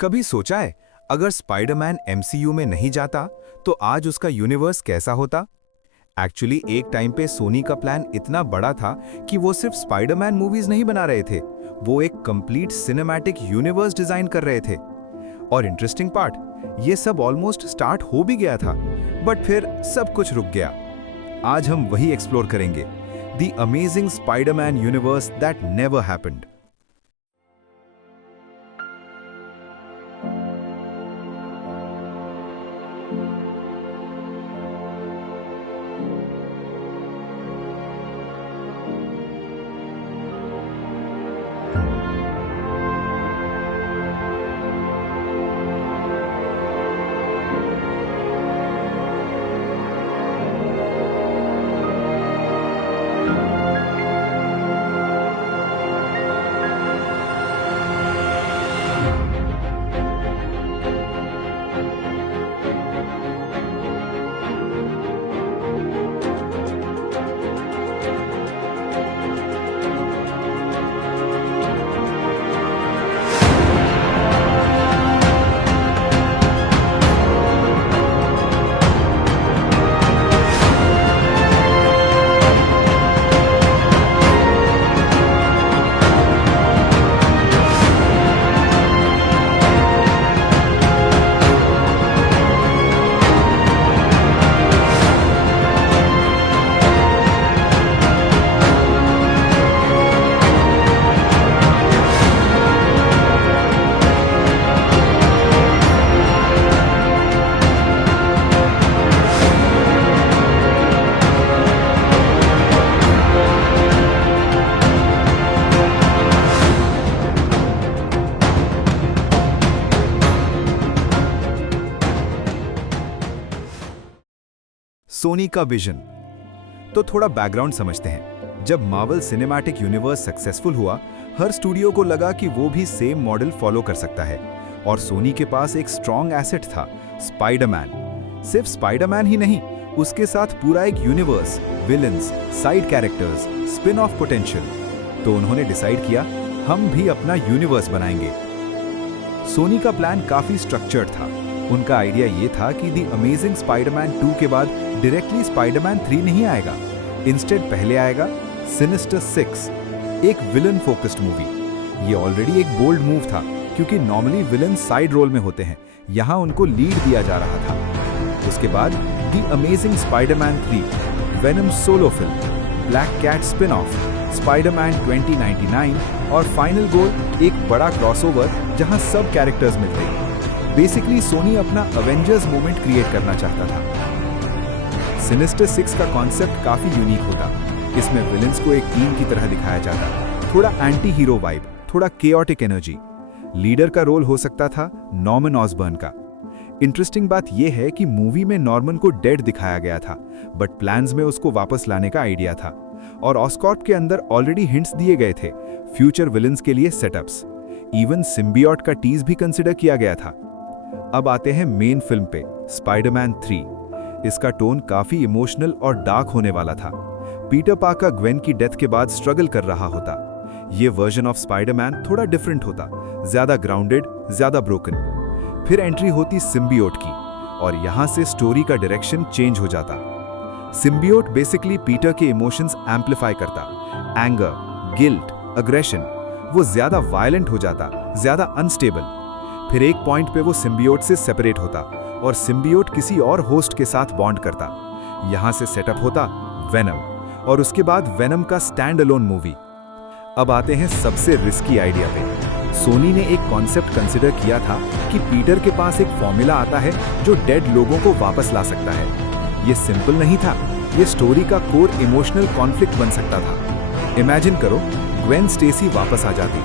कभी सोचा है अगर स्पाइडरमैन एमसीयू में नहीं जाता तो आज उसका यूनिवर्स कैसा होता? एक्चुअली एक टाइम पे सोनी का प्लान इतना बड़ा था कि वो सिर्फ स्पाइडरमैन मूवीज नहीं बना रहे थे, वो एक कंप्लीट सिनेमैटिक यूनिवर्स डिजाइन कर रहे थे। और इंटरेस्टिंग पार्ट, ये सब ऑलमोस्ट स्टार्ट हो भी गया था, बट फिर सब कुछ रुक गया। आज हम वही एक्सप्लोर करेंगे, the amazing Spiderman universe that never happened. Sony का विजन। तो थोड़ा बैकग्राउंड समझते हैं। जब मार्वल सिनेमैटिक यूनिवर्स सक्सेसफुल हुआ, हर स्टूडियो को लगा कि वो भी सेम मॉडल फॉलो कर सकता है, और सोनी के पास एक स्ट्रॉन्ग एसेट था, स्पाइडरमैन। सिर्फ स्पाइडरमैन ही नहीं, उसके साथ पूरा एक universe, villains, side characters, spin off potential. तो उन्होंने डिसाइड किया, हम भी अपना यूनिवर्स बनाएंगे। सोनी का प्लान काफी स्ट्रक्चर्ड था। उनका आइडिया ये था कि द अमेजिंग स्पाइडरमैन 2 के बाद डायरेक्टली स्पाइडरमैन 3 नहीं आएगा। इंस्टेड पहले आएगा सिनिस्टर 6, एक विलन फोकस्ड मूवी। ये ऑलरेडी एक बोल्ड मूव था, क्योंकि नॉर्मली विलन साइड रोल में होते हैं, यहाँ उनको लीड दिया जा रहा था। उसके बाद the amazing Spiderman 3, Venom solo film, black cat spin off, Spiderman 2099 और फाइनल गोल एक बड़ा क्रॉसओवर जहां सब कैरेक्टर्स मिलते हैं। बेसिकली सोनी अपना अवेंजर्स मोमेंट क्रिएट करना चाहता था। सिनिस्टर 6 का कॉन्सेप्ट काफी यूनिक होता। इसमें विलेंस को एक टीम की तरह दिखाया जाता, थोड़ा एंटी हीरो वाइब, थोड़ा केओटिक एनर्जी। लीडर का रोल हो सकता था नॉर्मन ऑसबर्न का। इंटरेस्टिंग बात यह है कि मूवी में नॉर्मन को डेड दिखाया गया था, बट प्लान्स में उसको वापस लाने का आइडिया था, और ऑस्कॉर्प के अंदर ऑलरेडी हिंट्स दिए गए थे फ्यूचर विलेंस के लिए सेटअप्स। इवन सिम्बियोट का टीज भी कंसिडर किया गया था। अब आते हैं मेन फिल्म पे, स्पाइडरमैन 3। इसका टोन काफी इमोशनल और डार्क होने वाला था। पीटर पार्कर ग्वेन की डेथ के बाद स्ट्रगल कर रहा होता। ये वर्जन ऑफ स्पाइडरमैन थोड़ा डिफरेंट होता, ज्यादा ग्राउंडेड, ज्यादा ब्रोकन। फिर एंट्री होती सिम्बियोट की, और यहां से स्टोरी का डायरेक्शन चेंज हो जाता। सिम्बियोट बेसिकली पीटर के इमोशंस एम्पलीफाई करता। Anger, guilt, aggression. वो ज्यादा वायलेंट हो जाता, ज्यादा अनस्टेबल। फिर एक पॉइंट पे वो सिम्बियोट से सेपरेट होता, और सिम्बियोट किसी और होस्ट के साथ बॉन्ड करता। यहां से सेटअप होता वेनम, और उसके बाद वेनम का स्टैंड अलोन मूवी। अब आते हैं सबसे रिस्की आइडिया पे। सोनी ने एक कॉन्सेप्ट कंसिडर किया था कि पीटर के पास एक फॉर्मूला आता है जो डेड लोगों को वापस ला सकता है। ये सिंपल नहीं था, ये स्टोरी का कोर इमोशनल कॉन्फ्लिक्ट बन सकता था। इमेजिन करो, ग्वेन स्टेसी वापस आ जाती,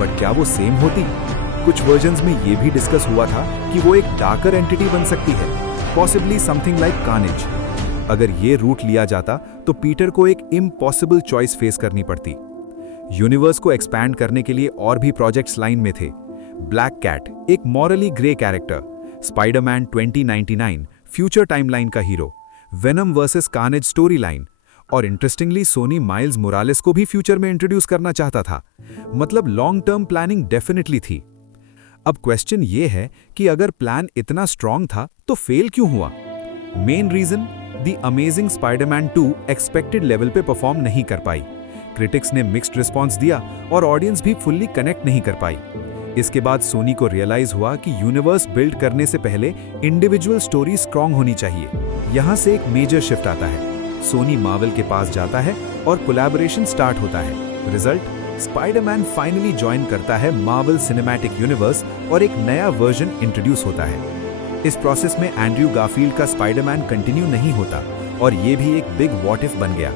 बट क्या वो सेम होती? कुछ वर्जन्स में ये भी डिस्कस हुआ था कि वो एक डार्कर एंटिटी बन सकती है, पॉसिबली समथिंग लाइक कार्नेज। अगर ये रूट लिया जाता तो पीटर को एक इम्पॉसिबल चॉइस फेस करनी पड़ती। यूनिवर्स को एक्सपैंड करने के लिए और भी प्रोजेक्ट्स लाइन में थे। ब्लैक कैट, एक morally grey character, Spiderman 2099, future timeline का hero, Venom versus Carnage storyline, और इंटरेस्टिंगली सोनी माइल्स मोरालेस को भी फ्यूचर में इंट्रोड्यूस करना चाहता था। मतलब लॉन्ग टर्म प्लानिंग डेफिनेटली थी। अब क्वेश्चन ये है कि अगर प्लान इतना स्ट्रॉन्ग था तो फेल क्यों हुआ? Main reason, the amazing Spiderman 2 expected level पे परफॉर्म नहीं कर पाई। क्रिटिक्स ने मिक्स्ड रिस्पॉन्स दिया और ऑडियंस भी फुल्ली कनेक्ट नहीं कर पाई। इसके बाद सोनी को रियलाइज हुआ कि यूनिवर्स बिल्ड करने से पहले इंडिविजुअल स्टोरी स्ट्रॉन्ग होनी चाहिए। यहाँ से एक मेजर शिफ्ट आता है। सोनी मार्वल के पास जाता है और कोलैबोरेशन स्टार्ट होता है। रिजल्ट, स्पाइडरमैन फाइनली ज्वाइन करता है मार्वल सिनेमैटिक यूनिवर्स और एक नया वर्जन इंट्रोड्यूस होता है। इस प्रोसेस में एंड्रयू गारफील्ड का स्पाइडरमैन कंटिन्यू नहीं होता और ये भी एक बिग व्हाट इफ बन गया,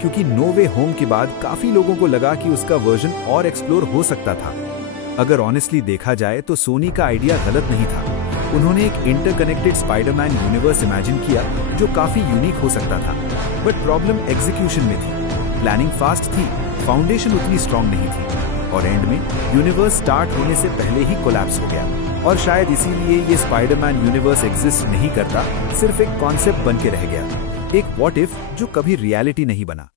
क्योंकि नो वे होम के बाद काफी लोगों को लगा कि उसका वर्जन और एक्सप्लोर हो सकता था। अगर ऑनेस्टली देखा जाए तो सोनी का आइडिया गलत नहीं था। उन्होंने एक इंटरकनेक्टेड स्पाइडरमैन यूनिवर्स इमेजिन किया जो काफी यूनिक हो सकता था, बट प्रॉब्लम एग्जीक्यूशन में थी। प्लानिंग फास्ट थी, फाउंडेशन उतनी स्ट्रांग नहीं थी और एंड में यूनिवर्स स्टार्ट होने से पहले ही कोलैप्स हो गया। और शायद इसीलिए ये स्पाइडरमैन यूनिवर्स एग्जिस्ट नहीं करता, सिर्फ एक कॉन्सेप्ट बन के रह गया, एक व्हाट इफ जो कभी रियलिटी नहीं बना।